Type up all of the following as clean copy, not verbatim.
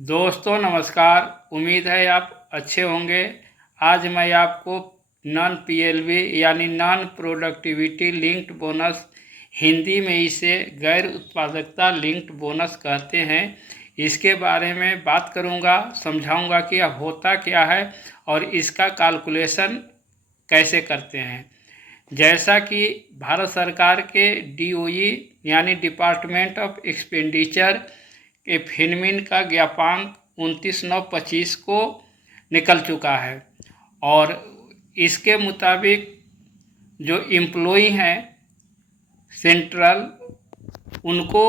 दोस्तों नमस्कार। उम्मीद है आप अच्छे होंगे। आज मैं आपको नॉन पीएलवी यानी non productivity linked bonus, Hindi में इसे गैर उत्पादकता लिंक्ड बोनस कहते हैं, इसके बारे में बात करूंगा। समझाऊंगा कि यह होता क्या है और इसका कैलकुलेशन कैसे करते हैं। जैसा कि भारत सरकार के डीओई यानी डिपार्टमेंट ऑफ एक्सपेंडिचर के फिनमिन का ज्ञापांक 29/9/25 को निकल चुका है और इसके मुताबिक जो एम्प्लॉई हैं सेंट्रल, उनको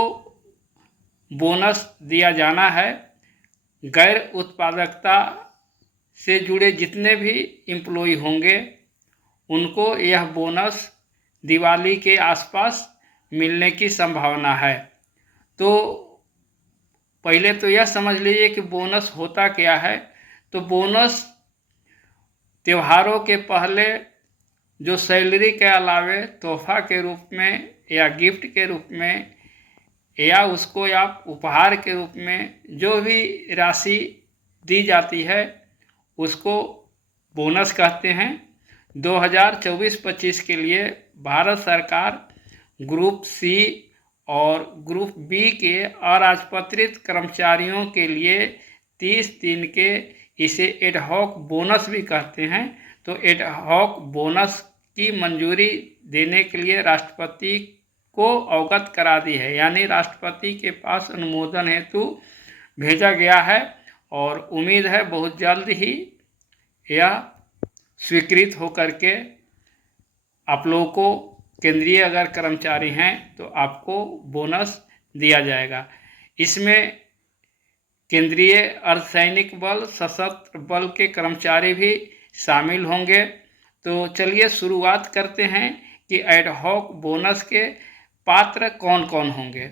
बोनस दिया जाना है। गैर उत्पादकता से जुड़े जितने भी एम्प्लॉई होंगे उनको यह बोनस दिवाली के आसपास मिलने की संभावना है। तो पहले तो यह समझ लीजिए कि बोनस होता क्या है। तो बोनस त्योहारों के पहले जो सैलरी के अलावे तोहफा के रूप में या गिफ्ट के रूप में या उसको आप उपहार के रूप में जो भी राशि दी जाती है उसको बोनस कहते हैं। 2024-25 के लिए भारत सरकार ग्रुप सी और ग्रुप बी के अराजपत्रित कर्मचारियों के लिए 30 दिन के इसे एडहॉक बोनस भी कहते हैं। तो एडहॉक बोनस की मंजूरी देने के लिए राष्ट्रपति को अवगत करा दी है, यानी राष्ट्रपति के पास अनुमोदन हेतु भेजा गया है और उम्मीद है बहुत जल्द ही यह स्वीकृत होकर के आप लोगों को, केंद्रीय अगर कर्मचारी हैं तो आपको बोनस दिया जाएगा। इसमें केंद्रीय अर्धसैनिक बल, सशस्त्र बल के कर्मचारी भी शामिल होंगे। तो चलिए शुरुआत करते हैं कि एडहॉक बोनस के पात्र कौन कौन होंगे।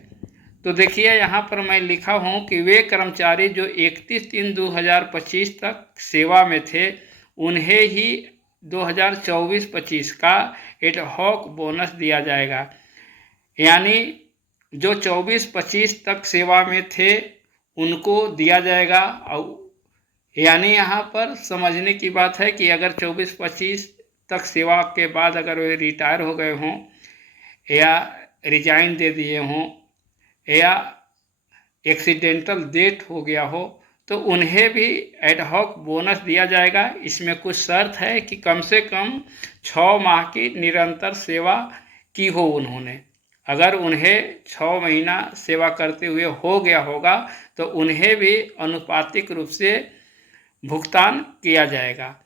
तो देखिए यहाँ पर मैं लिखा हूँ कि वे कर्मचारी जो 31/3/2025 तक सेवा में थे उन्हें ही 2024-25 का एडहॉक बोनस दिया जाएगा। यानी जो 24-25 तक सेवा में थे उनको दिया जाएगा। और यानी यहाँ पर समझने की बात है कि अगर 24-25 तक सेवा के बाद अगर वे रिटायर हो गए हों या रिजाइन दे दिए हों या एक्सीडेंटल डेथ हो गया हो तो उन्हें भी एडहॉक बोनस दिया जाएगा। इसमें कुछ शर्त है कि कम से कम 6 माह की निरंतर सेवा की हो उन्होंने। अगर उन्हें 6 महीना सेवा करते हुए हो गया होगा तो उन्हें भी अनुपातिक रूप से भुगतान किया जाएगा।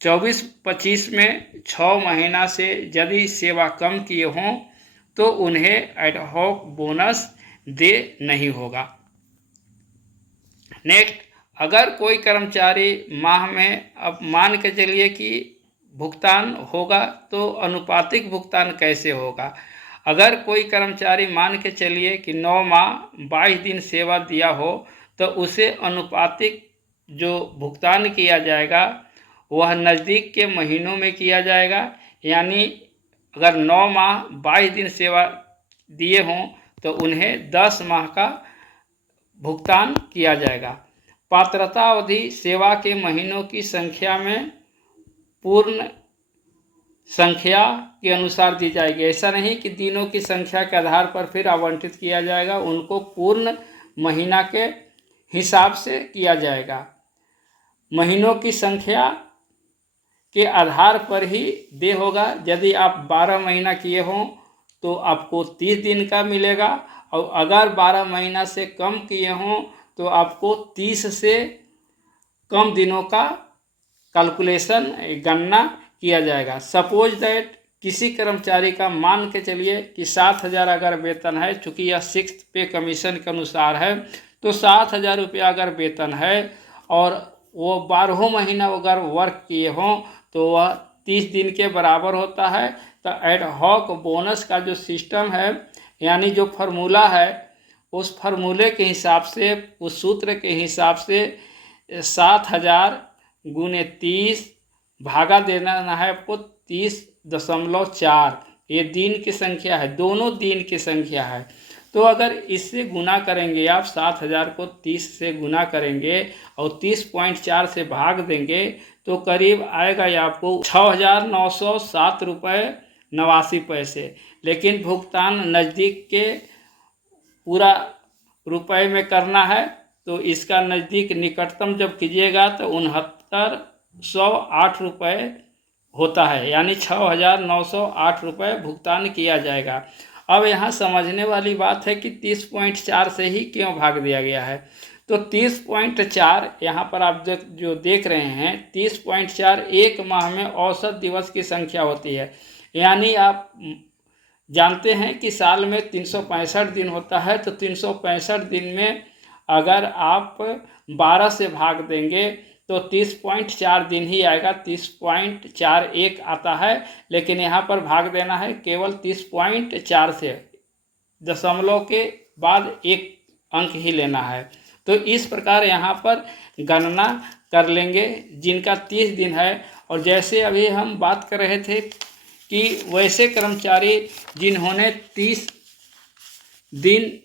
24-25 में 6 महीना से यदि सेवा कम किए हों तो उन्हें एडहॉक बोनस दे नहीं होगा। नेक्स्ट, अगर कोई कर्मचारी माह में, अब मान के चलिए कि भुगतान होगा तो अनुपातिक भुगतान कैसे होगा। अगर कोई कर्मचारी मान के चलिए कि 9 माह 22 दिन सेवा दिया हो तो उसे अनुपातिक जो भुगतान किया जाएगा वह नज़दीक के महीनों में किया जाएगा। यानी अगर 9 माह 22 दिन सेवा दिए हों तो उन्हें 10 माह का भुगतान किया जाएगा। पात्रता अवधि सेवा के महीनों की संख्या में पूर्ण संख्या के अनुसार दी जाएगी। ऐसा नहीं कि दिनों की संख्या के आधार पर फिर आवंटित किया जाएगा, उनको पूर्ण महीना के हिसाब से किया जाएगा। महीनों की संख्या के आधार पर ही दे होगा। यदि आप 12 महीना किए हों तो आपको 30 दिन का मिलेगा और अगर 12 महीना से कम किए हों तो आपको 30 से कम दिनों का कैलकुलेशन गणना किया जाएगा। सपोज दैट किसी कर्मचारी का मान के चलिए कि 7,000 अगर वेतन है, चूँकि यह 6th पे कमीशन के अनुसार है, तो 7,000 रुपया अगर वेतन है और वो 12 महीना अगर वर्क किए हों तो वह 30 दिन के बराबर होता है। तो एडहॉक बोनस का जो सिस्टम है, यानी जो फार्मूला है, उस फार्मूले के हिसाब से, उस सूत्र के हिसाब से 7,000 गुने 30 भागा देना है आपको 30.4। ये दिन की संख्या है, दोनों दिन की संख्या है। तो अगर इससे गुना करेंगे आप 7,000 को 30 से गुना करेंगे और 30.4 से भाग देंगे तो करीब आएगा ये आपको 6,907 रुपये 89 पैसे। लेकिन भुगतान नज़दीक के पूरा रुपए में करना है तो इसका नज़दीक निकटतम जब कीजिएगा तो 6908 रुपये होता है, यानी 6,908 रुपये भुगतान किया जाएगा। अब यहाँ समझने वाली बात है कि 30.4 से ही क्यों भाग दिया गया है। तो 30.4 यहाँ पर आप जो देख रहे हैं 30.4 एक माह में औसत दिवस की संख्या होती है। यानी आप जानते हैं कि साल में 365 दिन होता है, तो 365 दिन में अगर आप 12 से भाग देंगे तो 30.4 दिन ही आएगा, 30.41 आता है। लेकिन यहाँ पर भाग देना है केवल 30.4 से, दशमलव के बाद एक अंक ही लेना है। तो इस प्रकार यहाँ पर गणना कर लेंगे जिनका 30 दिन है। और जैसे अभी हम बात कर रहे थे कि वैसे कर्मचारी जिन्होंने 30 दिन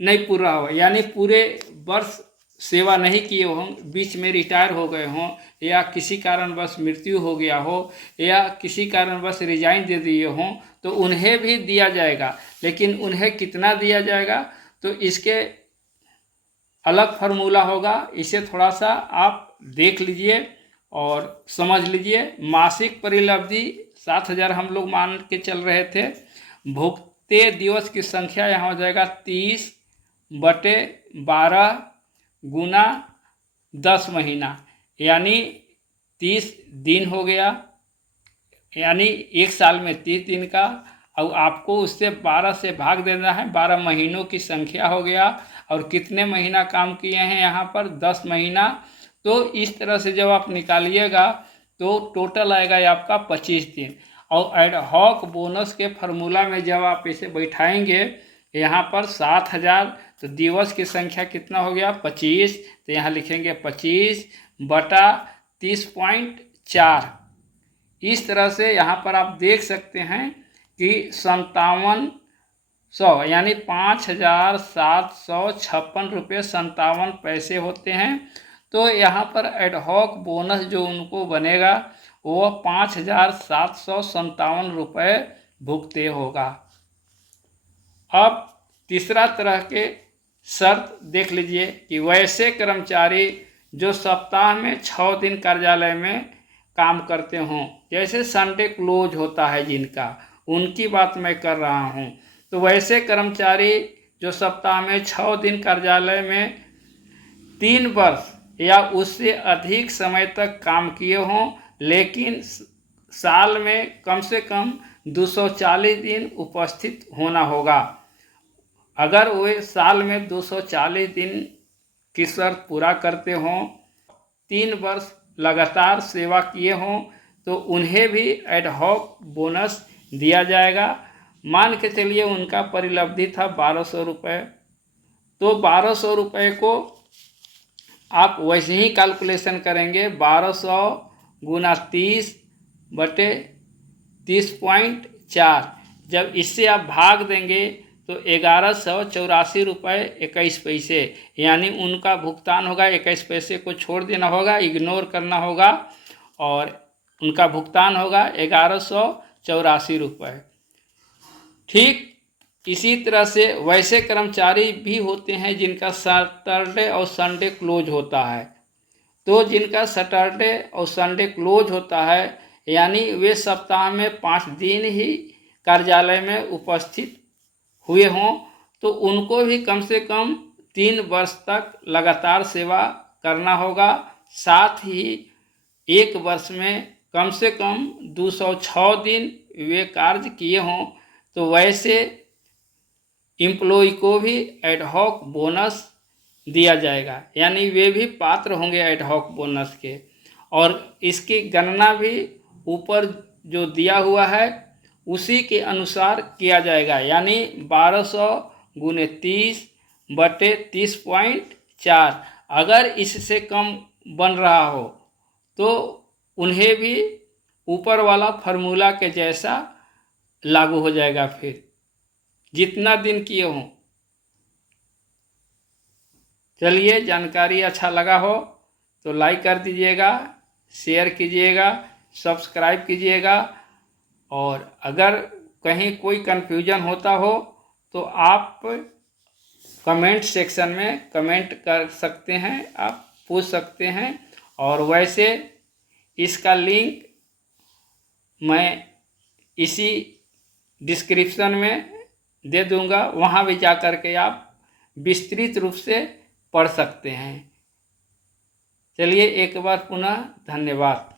नहीं पूरा हो, यानी पूरे वर्ष सेवा नहीं किए हों, बीच में रिटायर हो गए हों, या किसी कारणवश मृत्यु हो गया हो, या किसी कारणवश रिजाइन दे दिए हों, तो उन्हें भी दिया जाएगा। लेकिन उन्हें कितना दिया जाएगा तो इसके अलग फार्मूला होगा, इसे थोड़ा सा आप देख लीजिए और समझ लीजिए। मासिक परिलब्धि 7,000 हम लोग मान के चल रहे थे। भुगते दिवस की संख्या यहाँ हो जाएगा 30/12 गुना 10 महीना, यानी 30 दिन हो गया, यानी एक साल में 30 दिन का। और आपको उससे 12 से भाग देना है, 12 महीनों की संख्या हो गया। और कितने महीना काम किए हैं यहाँ पर 10 महीना। तो इस तरह से जब आप निकालिएगा तो टोटल आएगा आपका 25 दिन। और एड हॉक बोनस के फार्मूला में जब आप इसे बैठाएंगे यहाँ पर 7,000, तो दिवस की संख्या कितना हो गया 25, तो यहाँ लिखेंगे 25/30.4। इस तरह से यहाँ पर आप देख सकते हैं कि 5700 यानी 5,756.57 रुपये होते हैं। तो यहाँ पर एडहॉक बोनस जो उनको बनेगा वो 5,757 रुपये भुगते होगा। अब तीसरा तरह के शर्त देख लीजिए कि वैसे कर्मचारी जो सप्ताह में 6 दिन कार्यालय में काम करते हों, जैसे संडे क्लोज होता है जिनका, उनकी बात मैं कर रहा हूं। तो वैसे कर्मचारी जो सप्ताह में 6 दिन कार्यालय में 3 वर्ष या उससे अधिक समय तक काम किए हों, लेकिन साल में कम से कम 240 दिन उपस्थित होना होगा। अगर वे साल में 240 दिन की शर्त पूरा करते हों, 3 वर्ष लगातार सेवा किए हों, तो उन्हें भी एडहॉक बोनस दिया जाएगा। मान के चलिए उनका परिलब्धि था 1,200 रुपये, तो 1,200 रुपये को आप वैसे ही कैलकुलेशन करेंगे, 1,200 गुना 30/30.4। जब इससे आप भाग देंगे तो 1,184.21 यानी उनका भुगतान होगा। 21 पैसे को छोड़ देना होगा, इग्नोर करना होगा, और उनका भुगतान होगा 1,184 रुपये। ठीक इसी तरह से वैसे कर्मचारी भी होते हैं जिनका सैटरडे और संडे क्लोज होता है। तो जिनका सैटरडे और संडे क्लोज होता है, यानी वे सप्ताह में 5 दिन ही कार्यालय में उपस्थित हुए हों, तो उनको भी कम से कम 3 वर्ष तक लगातार सेवा करना होगा। साथ ही एक वर्ष में कम से कम 206 दिन वे कार्य किए हों, तो वैसे एम्प्लॉय को भी एडहॉक बोनस दिया जाएगा, यानी वे भी पात्र होंगे एडहॉक बोनस के। और इसकी गणना भी ऊपर जो दिया हुआ है उसी के अनुसार किया जाएगा, यानी 1,200 गुने 30/30.4। अगर इससे कम बन रहा हो तो उन्हें भी ऊपर वाला फार्मूला के जैसा लागू हो जाएगा। फिर जितना दिन किए हों चलिए, जानकारी अच्छा लगा हो तो लाइक कर दीजिएगा, शेयर कीजिएगा, सब्सक्राइब कीजिएगा। और अगर कहीं कोई कन्फ्यूजन होता हो तो आप कमेंट सेक्शन में कमेंट कर सकते हैं, आप पूछ सकते हैं। और वैसे इसका लिंक मैं इसी डिस्क्रिप्शन में दे दूंगा, वहाँ भी जा कर के आप विस्तृत रूप से पढ़ सकते हैं। चलिए, एक बार पुनः धन्यवाद।